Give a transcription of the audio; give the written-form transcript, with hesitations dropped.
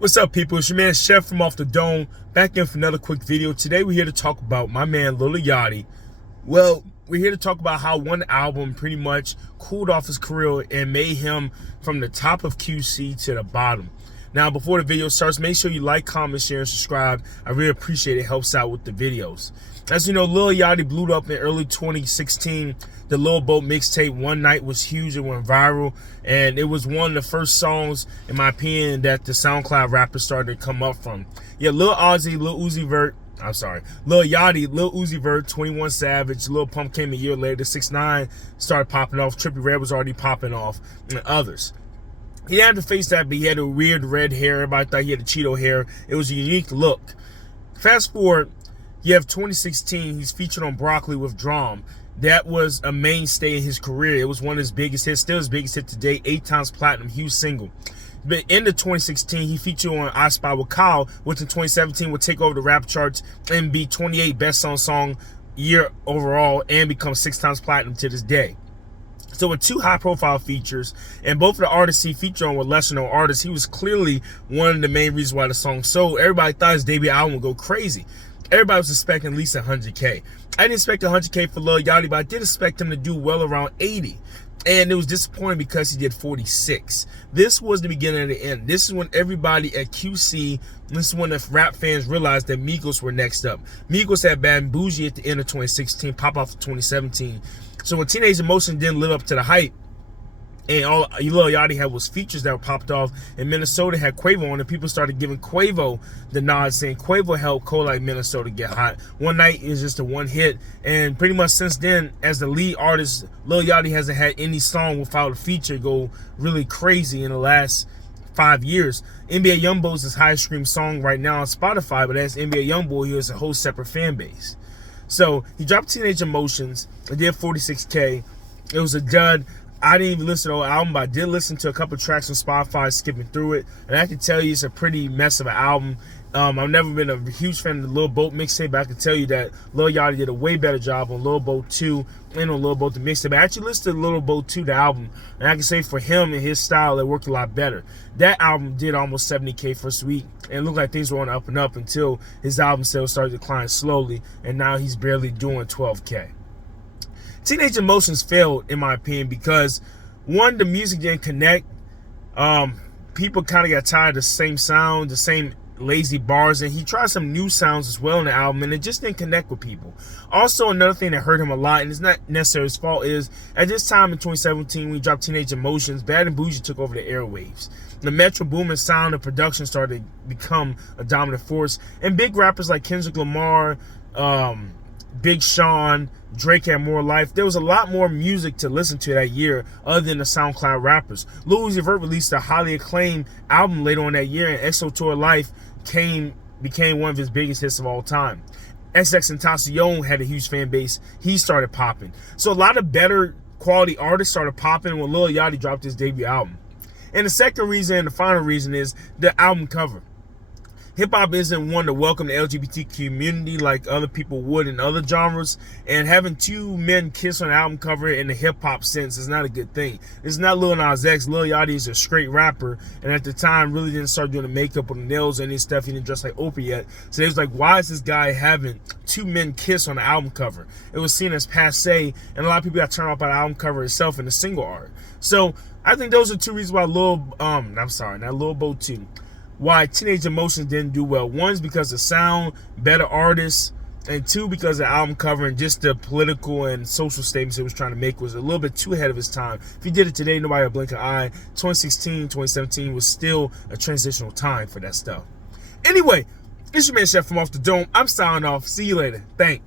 What's up, people? It's your man Chef from Off the Dome, back in for another quick video. Today we're here to talk about my man Lil Yachty. Well, we're here to talk about how one album pretty much cooled off his career and made him from the top of QC to the bottom. Now, before the video starts, make sure you like, comment, share, and subscribe. I really appreciate it. It helps out with the videos. As you know, Lil Yachty blew up in early 2016. The Lil Boat mixtape One Night was huge. It went viral, and it was one of the first songs, in my opinion, that the SoundCloud rappers started to come up from. Yeah, Lil Yachty, Lil Uzi Vert, 21 Savage, Lil Pump came a year later. 6ix9ine started popping off. Trippie Redd was already popping off, and others. He didn't have to face that, but he had a weird red hair. Everybody thought he had a Cheeto hair. It was a unique look. Fast forward, you have 2016. He's featured on Broccoli with Drum. That was a mainstay in his career. It was one of his biggest hits, still his biggest hit today, 8 times platinum, huge single. But in the 2016, he featured on I Spy with Kyle, which in 2017 would take over the rap charts and be 28 best-selling song year overall and become 6 times platinum to this day. So with 2 high-profile features, and both of the artists he featured on were lesser-known artists, he was clearly one of the main reasons why the song sold. Everybody thought his debut album would go crazy. Everybody was expecting at least 100K. I didn't expect 100K for Lil Yachty, but I did expect him to do well around 80. And it was disappointing because he did 46. This was the beginning of the end. This is when everybody at QC, this is when the rap fans realized that Migos were next up. Migos had Bad Boujee at the end of 2016, pop off of 2017. So when Teenage Emotion didn't live up to the hype, and all Lil Yachty had was features that were popped off, and Minnesota had Quavo on it, people started giving Quavo the nod, saying Quavo helped Like Minnesota get hot. One Night is just a one hit, and pretty much since then, as the lead artist, Lil Yachty hasn't had any song without a feature go really crazy in the last 5 years. NBA Youngboy is his highest streamed song right now on Spotify, but as NBA Youngboy, he has a whole separate fan base. So he dropped Teenage Emotions. It did 46K. It was a dud. I didn't even listen to the whole album, but I did listen to a couple tracks on Spotify, skipping through it, and I can tell you it's a pretty mess of an album. I've never been a huge fan of the Lil Boat mixtape, but I can tell you that Lil Yachty did a way better job on Lil Boat 2 and on Lil Boat the mixtape. I actually listened to Lil Boat 2, the album, and I can say for him and his style, it worked a lot better. That album did almost 70K first week, and it looked like things were on up and up until his album sales started to decline slowly, and now he's barely doing 12K. Teenage Emotions failed, in my opinion, because one, the music didn't connect. People kind of got tired of the same sound, the same lazy bars, and he tried some new sounds as well in the album, and it just didn't connect with people. Also, another thing that hurt him a lot, and it's not necessarily his fault, is at this time in 2017, when he dropped Teenage Emotions, Bad and Boujee took over the airwaves. The Metro Boomin sound and production started to become a dominant force, and big rappers like Kendrick Lamar, Big Sean, Drake had more life. There was a lot more music to listen to that year other than the SoundCloud rappers. Lil Uzi Vert released a highly acclaimed album later on that year, and XO Tour Life became one of his biggest hits of all time. XXXTentacion had a huge fan base. He started popping. So a lot of better quality artists started popping when Lil Yachty dropped his debut album. And the second reason and the final reason is the album cover. Hip-hop isn't one to welcome the LGBT community like other people would in other genres, and having 2 men kiss on the album cover in the hip-hop sense is not a good thing. It's not Lil Nas X. Lil Yachty is a straight rapper, and at the time really didn't start doing the makeup or the nails or any stuff. He didn't dress like Oprah yet. So it was like, why is this guy having 2 men kiss on the album cover? It was seen as passe, and a lot of people got turned off by the album cover itself and the single art. So I think those are 2 reasons why Lil Boat 2. Why Teenage Emotions didn't do well. One is because of sound, better artists, and 2, because the album cover and just the political and social statements it was trying to make was a little bit too ahead of his time. If he did it today, nobody would blink an eye. 2016, 2017 was still a transitional time for that stuff. Anyway, it's your man Chef from Off the Dome. I'm signing off. See you later. Thanks.